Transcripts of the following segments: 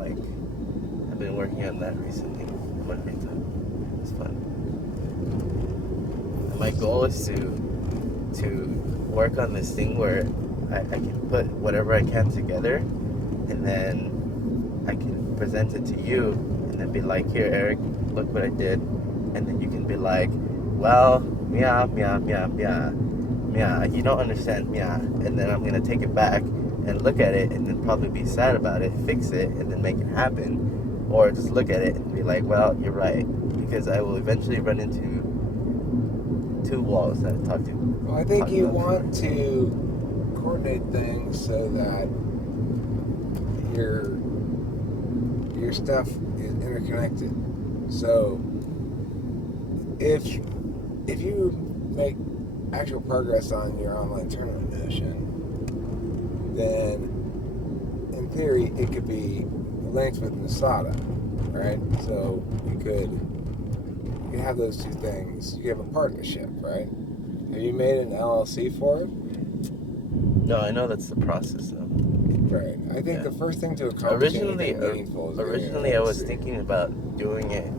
Like, I've been working on that recently in my free time. It's fun. And my goal is to work on this thing where I can put whatever I can together, and then I can present it to you, and then be like, here, Eric, look what I did. And then you can be like, well, meow, meow, meow, meow, meow, you don't understand, meow. And then I'm going to take it back and look at it, and then probably be sad about it, fix it, and then make it happen. Or just look at it and be like, well, you're right. Because I will eventually run into two walls that I talked to. Well, I think you want to coordinate things so that your stuff is interconnected. So if you make actual progress on your online tournament notion, then in theory it could be linked with Masada, right? So you could have those two things. You have a partnership, right? Have you made an LLC for it? No, I know that's the process though. Right. I think the first thing to accomplish anything meaningful is originally I was thinking about doing it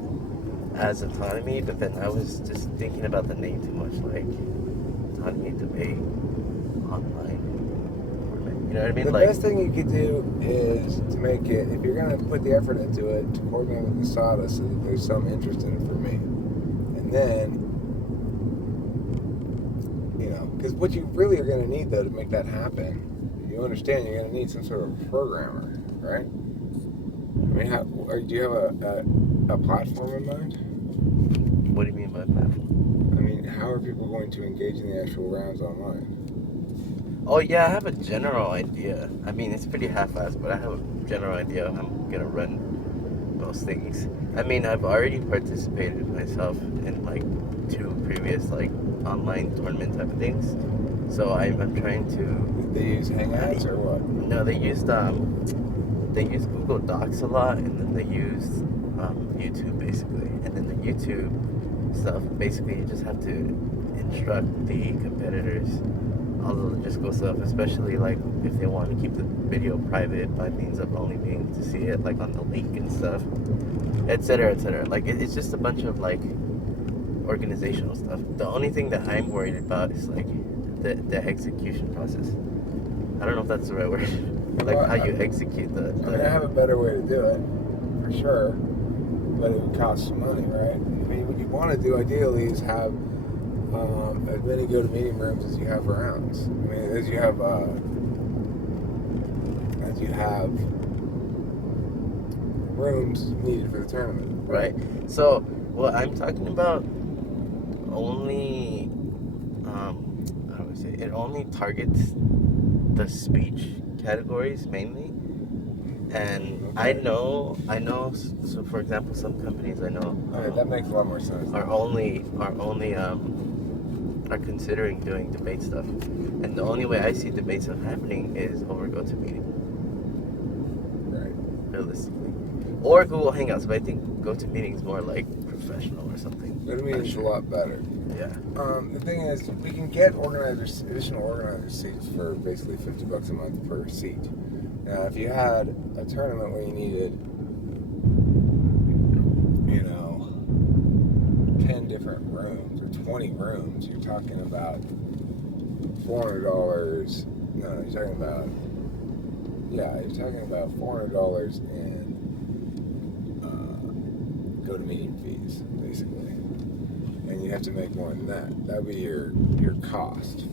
as autonomy, but then I was just thinking about the name too much, like autonomy debate online. You know what I mean? The best thing you could do is to make it, if you're going to put the effort into it, to coordinate with Masada so that there's some interest in it for me. And then, because what you really are going to need, though, to make that happen, you understand you're going to need some sort of programmer, right? I mean, do you have a platform in mind? What do you mean by platform? I mean, how are people going to engage in the actual rounds online? Oh, yeah, I have a general idea. I mean, it's pretty half-assed, but I have a general idea of how I'm going to run most things. I mean, I've already participated myself in, like, 2 previous, like, online tournament type of things. So I'm trying to... They use Hangouts or what? No, they use Google Docs a lot, and then they use YouTube, basically. And then the YouTube stuff, basically, you just have to instruct the competitors all the logistical stuff, especially like if they want to keep the video private by means of only being able to see it like on the link and stuff, etc., etc. Like it's just a bunch of like organizational stuff. The only thing that I'm worried about is like the execution process. I don't know if that's the right word. Like how you execute the... I mean, I have a better way to do it, for sure, but it would cost some money, right? I mean, what you want to do ideally is have as many go-to-meeting rooms as you have rounds. I mean, as you have rooms needed for the tournament. Right. So what I'm talking about only, how do I say, it only targets the speech categories mainly. And okay. I know. So for example, some companies I know. Okay, that makes a lot more sense. Are considering doing debate stuff, and the only way I see debate stuff happening is over GoToMeeting. Right. Realistically, or Google Hangouts, but I think GoToMeeting is more like professional or something. GoToMeeting is a lot better. Yeah. The thing is, we can get additional organizer seats for basically $50 a month per seat. Now, if you had a tournament where you needed, 10 different rooms or 20 rooms, you're talking about $400. No, you're talking about $400 in go-to-meeting fees, basically. And you have to make more than that. That would be your cost.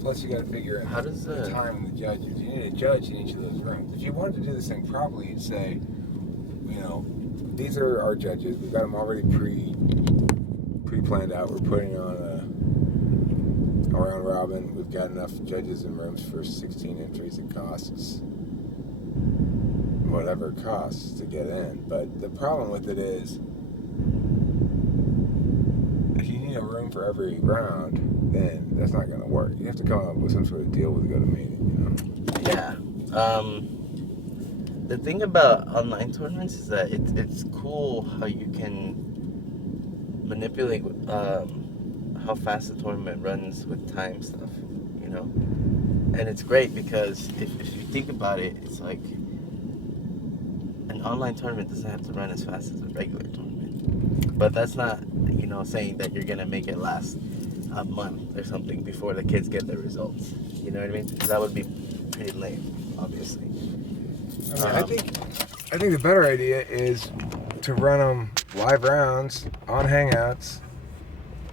Plus, you got to figure out the time and the judges. You need a judge in each of those rooms. If you wanted to do this thing properly, you'd say, these are our judges. We've got them already pre-planned out. We're putting on a round robin. We've got enough judges in rooms for 16 entries. It costs whatever it costs to get in. But the problem with it is, if you need a room for every round, then that's not going to work. You have to come up with some sort of deal with GoToMeeting, Yeah. The thing about online tournaments is that it's cool how you can manipulate how fast the tournament runs with time stuff, And it's great because if you think about it, it's like an online tournament doesn't have to run as fast as a regular tournament. But that's not, saying that you're gonna make it last a month or something before the kids get their results. You know what I mean? That would be pretty lame, obviously. I think the better idea is to run them live rounds on Hangouts